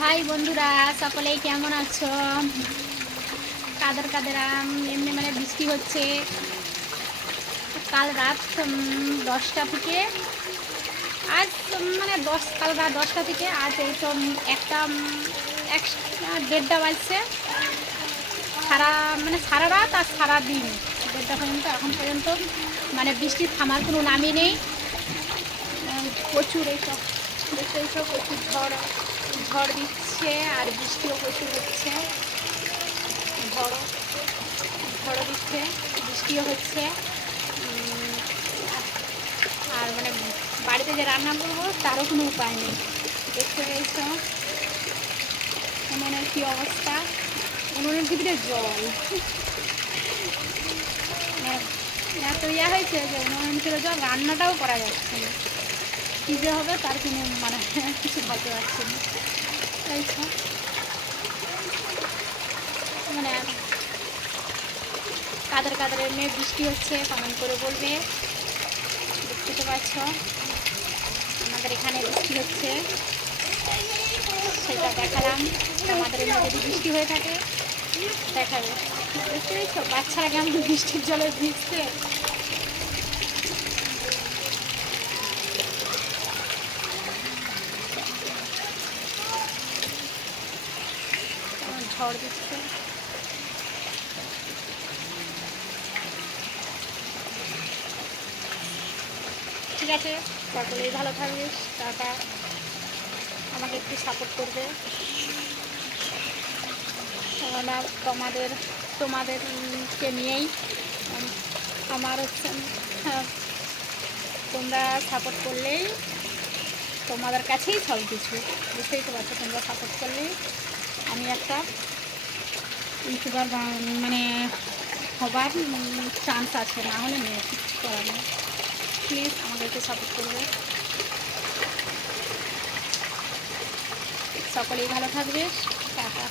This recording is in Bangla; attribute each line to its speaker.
Speaker 1: হাই বন্ধুরা, সকলেই কেমন আছো? কাদের কাদের এমনি মানে বৃষ্টি হচ্ছে। কাল রাত দশটা থেকে। আজ মানে দশ, কাল রাত দশটা থেকে আজ এই তো একটা এক দেড়টা বাজছে। সারা মানে সারা রাত আর সারা দিন। দেড়টা পর্যন্ত, এখন পর্যন্ত মানে বৃষ্টি থামার কোনো নামই নেই। প্রচুর এইসব এইসব প্রচুর ঝড়। ঝড় দিচ্ছে আর বৃষ্টিও প্রচুর হচ্ছে। ঝড়ও ঝড়ও দিচ্ছে, বৃষ্টিও হচ্ছে। আর মানে বাড়িতে যে রান্না করব তারও কোনো উপায় নেই। দেখতে পেয়েছ? উনুনের কী অবস্থা? উনুনের ভিতরে জল। মানে এত ইয়া হয়েছে যে উনুনের ভিতরে জল, রান্নাটাও করা যাচ্ছে না। কী যে হবে তার কোনো মানে কিছু বলতে পারছি না। তাই। মানে কাদের কাদের মেয়ে বৃষ্টি হচ্ছে কমেন্ট করে বলবে। দেখতে তো পাচ্ছ। আমাদের এখানে বৃষ্টি হচ্ছে। সেটা দেখালাম। আমাদের যদি বৃষ্টি হয়ে থাকে, দেখাবে। দেখতে পেয়েছ বাচ্চারা কেমন বৃষ্টির জলে ভিজছে কেমন ঝড় দিচ্ছে। ঠিক আছে সকলেই ভালো থাকবে টাটা। আমাকে একটু সাপোর্ট করবে। কেননা তোমাদের তোমাদেরকে নিয়েই আমার হচ্ছে হ্যাঁ, তোমরা সাপোর্ট করলেই তোমাদের কাছেই সব কিছু বুঝতেই তো পারছ তোমরা সাপোর্ট করলেই আমি একটা ইউটিউবার মানে হবার চান্স আছে, না হলে নেই কিছু করার নেই। প্লিজ আমাদেরকে সাপোর্ট করবে। সকলেই ভালো থাকবে। টাটা।